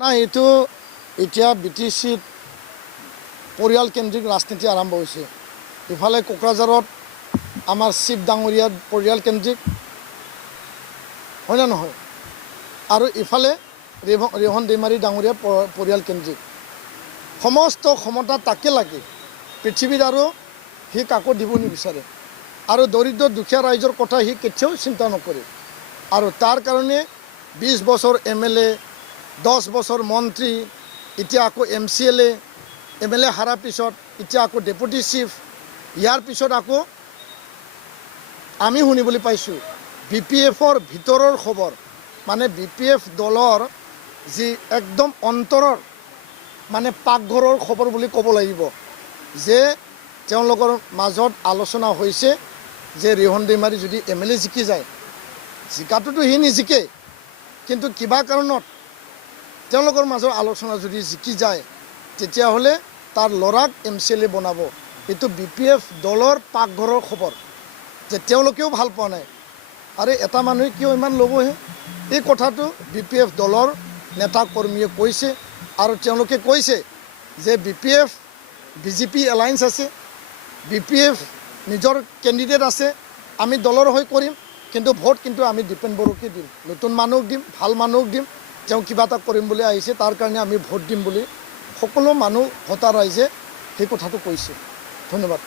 নাই এইটো এতিয়া BTCত পৰিয়ালকেন্দ্ৰিক ৰাজনীতি আৰম্ভ হৈছে। ইফালে কোকৰাঝাৰত আমাৰ চিফ ডাঙৰীয়াৰ পৰিয়ালকেন্দ্ৰিক, হয় না নহয়? আৰু ইফালে ৰেহন দৈমাৰী ডাঙৰীয়াৰ পৰিয়ালকেন্দ্ৰিক। সমস্ত ক্ষমতা তাকে লাগে পৃথিৱীত, আৰু সি কাকো দিব নিবিচাৰে। আৰু দৰিদ্ৰ দুখীয়া ৰাইজৰ কথা সি কেতিয়াও চিন্তা নকৰে। আৰু তাৰ কাৰণে 20 বছৰ MLA, 10 বছৰ মন্ত্ৰী, এতিয়া আকৌ MLA হাৰাৰ পিছত এতিয়া আকৌ ডেপুটি চিফ, ইয়াৰ পিছত আকৌ আমি শুনিবলৈ পাইছোঁ BPFৰ ভিতৰৰ খবৰ, মানে BPF দলৰ যি একদম অন্তৰৰ মানে পাকঘৰৰ খবৰ বুলি ক'ব লাগিব, যে তেওঁলোকৰ মাজত আলোচনা হৈছে যে ৰেহন দৈমাৰী যদি MLA জিকি যায়, জিকাটোতো সি নিজিকে, কিন্তু কিবা কাৰণত তেওঁলোকৰ মাজৰ আলোচনা যদি জিকি যায়, তেতিয়াহ'লে তাৰ ল'ৰাক MCLA বনাব। এইটো BPF দলৰ পাকঘৰৰ খবৰ, যে তেওঁলোকেও ভাল পোৱা নাই। আৰু এটা মানুহে কিয় ইমান ল'বহে? এই কথাটো BPF দলৰ নেতা কৰ্মীয়ে কৈছে, আৰু তেওঁলোকে কৈছে যে BPF BJP এলায়েন্স আছে, BPF নিজৰ কেণ্ডিডেট আছে, আমি দলৰ হৈ কৰিম, কিন্তু ভোট কিন্তু আমি দীপেন বড়োকে দিম, নতুন মানুহক দিম, ভাল মানুহক দিম, তেওঁ কিবা এটা কৰিম বুলি আহিছে, তাৰ কাৰণে আমি ভোট দিম বুলি সকলো মানুহ ভোটাৰ ৰাইজে সেই কথাটো কৈছে। ধন্যবাদ।